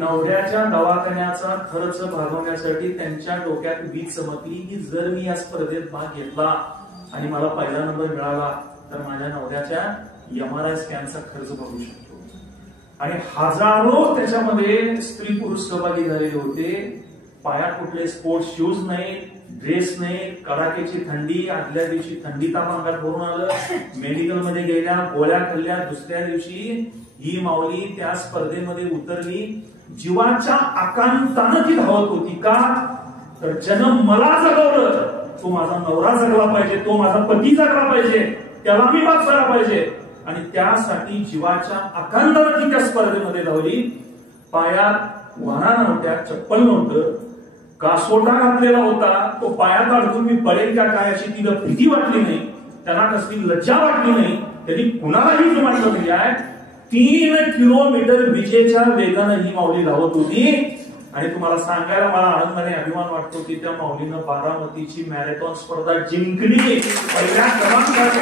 नवऱ्याच्या दवाखान्याचा खर्च भागवण्यासाठी त्यांच्या डोक्यात वीज चमकली की जर मी या स्पर्धेत भाग घेतला आणि मला पहिला नंबर मिळाला तर माझ्या नवऱ्याच्या MRI स्कॅनचा खर्च भरू शकतो. आणि हजारो त्याच्यामध्ये स्त्री पुरुष सहभागी झालेले होते. पायात कुठले स्पोर्ट्स शूज नाही, ड्रेस नाही, कडाक्याची थंडी, आदल्या दिवशी थंडी ताप अंगात भरून आलं, मेडिकल मध्ये गेल्या, गोळ्या खाल्ल्या, दुसऱ्या दिवशी ही माऊली त्या स्पर्धेमध्ये उतरली. जीवाच्या आकांतानं ती धावत होती. का तर जन्म मला जगवलं, तो माझा नवरा जगला पाहिजे, तो माझा पती जगला पाहिजे, त्याला मी वाचवायला पाहिजे. आणि त्यासाठी जीवाच्या आकांतानं ती त्या स्पर्धेमध्ये धावली. पायात वाहना नव्हत्या, चप्पल नव्हतं, कासोटा घातलेला होता, तो पायात अडकून मी पडेल का काय अशी तिला भीती वाटली नाही, त्यांना कसली लज्जा वाटली नाही. त्यांनी कुणालाही जुमानलं नाही आहे. 3 किलोमीटर विजेच्या वेगानं ही माऊली धावत होती. आणि तुम्हाला सांगायला मला आनंदाने अभिमान वाटतो की त्या माऊलीनं बारामतीची मॅरेथॉन स्पर्धा जिंकली. पहिल्या क्रमांकाची